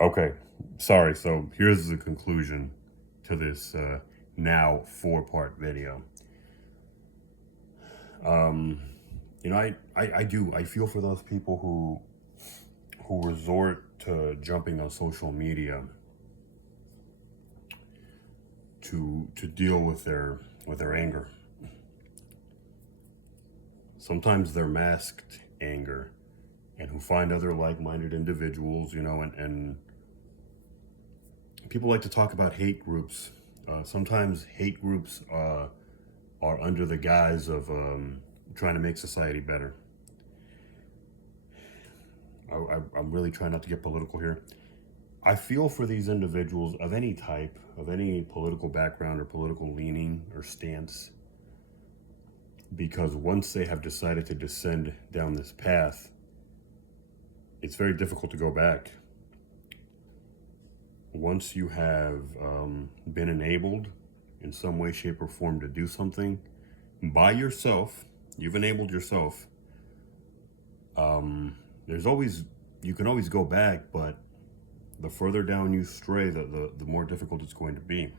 Okay, sorry. So here's the conclusion to this now 4-part video. Um, I feel for those people who resort to jumping on social media to deal with their anger. Sometimes they're masked anger, and who find other like-minded individuals, and people like to talk about hate groups. Sometimes hate groups are under the guise of trying to make society better. I'm really trying not to get political here. I feel for these individuals of any type, of any political background or political leaning or stance, because once they have decided to descend down this path, it's very difficult to go back. Once you have been enabled in some way, shape, or form to do something by yourself, you've enabled yourself. There's always You can always go back, but the further down you stray, the more difficult it's going to be.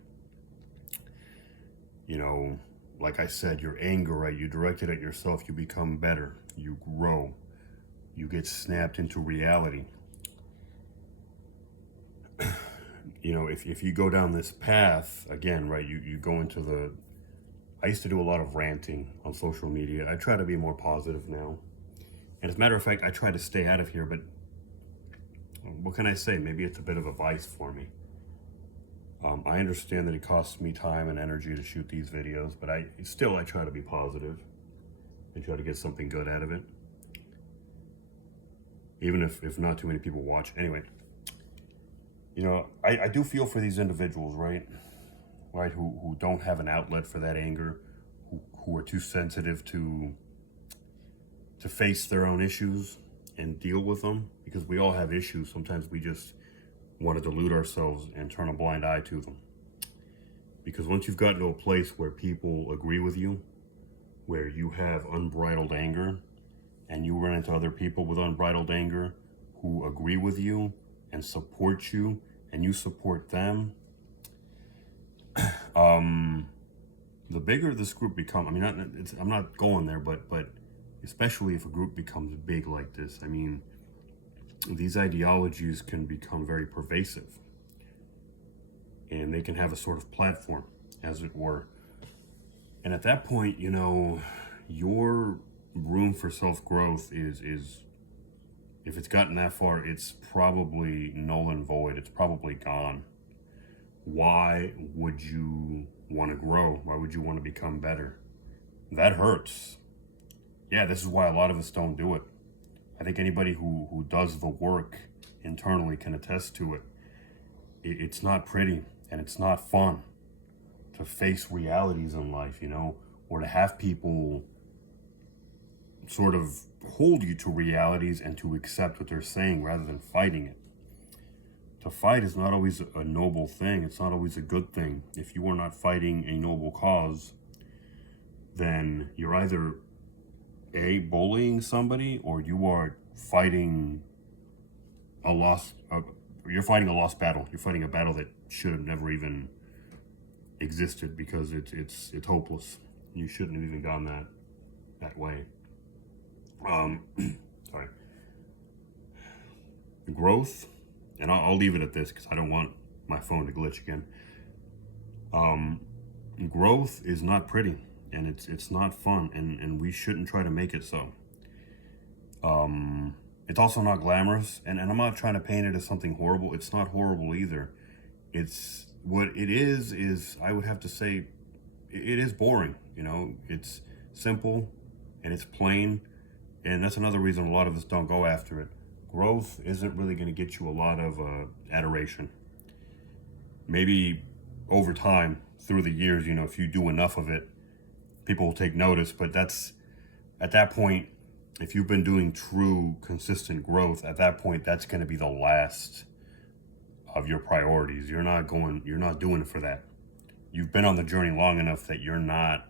You know, like I said, your anger, right? You direct it at yourself, you become better, you grow, you get snapped into reality. If you go down this path again, right, you go into I used to do a lot of ranting on social media. I try to be more positive now. And as a matter of fact, I try to stay out of here, but what can I say? Maybe it's a bit of a vice for me. I understand that it costs me time and energy to shoot these videos, but I try to be positive and try to get something good out of it, even if not too many people watch. Anyway, I do feel for these individuals, right? Right, who don't have an outlet for that anger, who are too sensitive to face their own issues and deal with them, because we all have issues. Sometimes we just want to delude ourselves and turn a blind eye to them. Because once you've gotten to a place where people agree with you, where you have unbridled anger, and you run into other people with unbridled anger who agree with you and support you, and you support them, the bigger this group becomes. I mean, I'm not going there, but especially if a group becomes big like this, I mean, these ideologies can become very pervasive, and they can have a sort of platform, as it were. And at that point, your room for self-growth is if it's gotten that far, it's probably null and void. It's probably gone. Why would you want to grow? Why would you want to become better? That hurts. Yeah, this is why a lot of us don't do it. I think anybody who does the work internally can attest to it. It's not pretty, and it's not fun to face realities in life, or to have people sort of hold you to realities and to accept what they're saying rather than fighting it. To fight is not always a noble thing. It's not always a good thing. If you are not fighting a noble cause, then you're either bullying somebody, or you are fighting a lost you're fighting a lost battle. You're fighting a battle that should have never even existed, because it's hopeless. You shouldn't have even gone that way. Sorry. Growth, and I'll leave it at this because I don't want my phone to glitch again. Growth is not pretty, and it's not fun, and we shouldn't try to make it so. It's also not glamorous, and I'm not trying to paint it as something horrible. It's not horrible either. It's what it is I would have to say it is boring. It's simple and it's plain, and that's another reason a lot of us don't go after it. Growth isn't really going to get you a lot of adoration. Maybe over time, through the years, if you do enough of it, people will take notice, but that's at that point, if you've been doing true consistent growth, at that point that's going to be the last of your priorities. You're not doing it for that. You've been on the journey long enough that you're not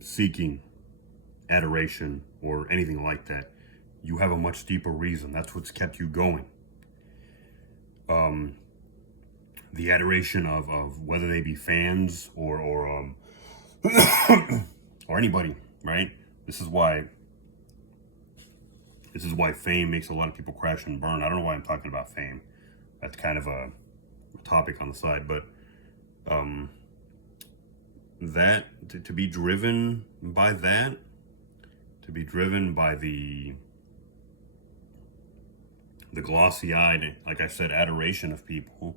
seeking adoration or anything like that. You have a much deeper reason. That's what's kept you going. the adoration of whether they be fans or anybody, right? This is why fame makes a lot of people crash and burn. I don't know why I'm talking about fame. That's kind of a topic on the side, but that to be driven by that, to be driven by the glossy-eyed, like I said, adoration of people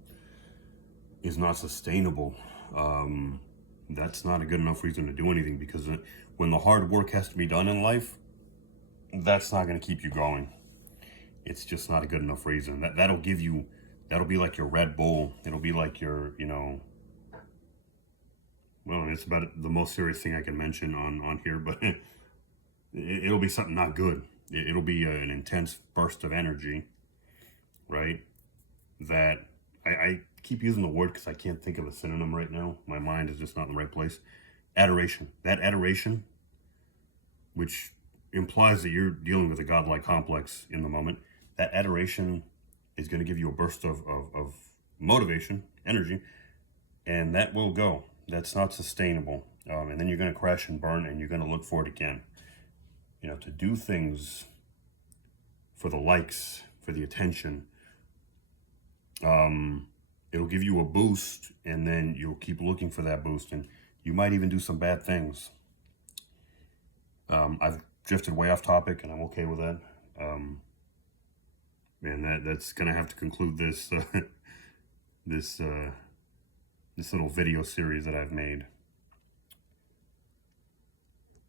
is not sustainable. That's not a good enough reason to do anything, because when the hard work has to be done in life, that's not going to keep you going. It's just not a good enough reason. That'll be like your Red Bull. It'll be like your, well, it's about the most serious thing I can mention on here, but it'll be something not good. It'll be an intense burst of energy, right? That I keep using the word because I can't think of a synonym right now. My mind is just not in the right place. Adoration. That adoration, which implies that you're dealing with a godlike complex in the moment, that adoration is going to give you a burst of motivation, energy, and that will go. That's not sustainable. And then you're going to crash and burn, and you're going to look for it again. To do things for the likes, for the attention, it'll give you a boost, and then you'll keep looking for that boost, and you might even do some bad things. I've drifted way off topic, and I'm okay with that. And that's gonna have to conclude this this little video series that I've made.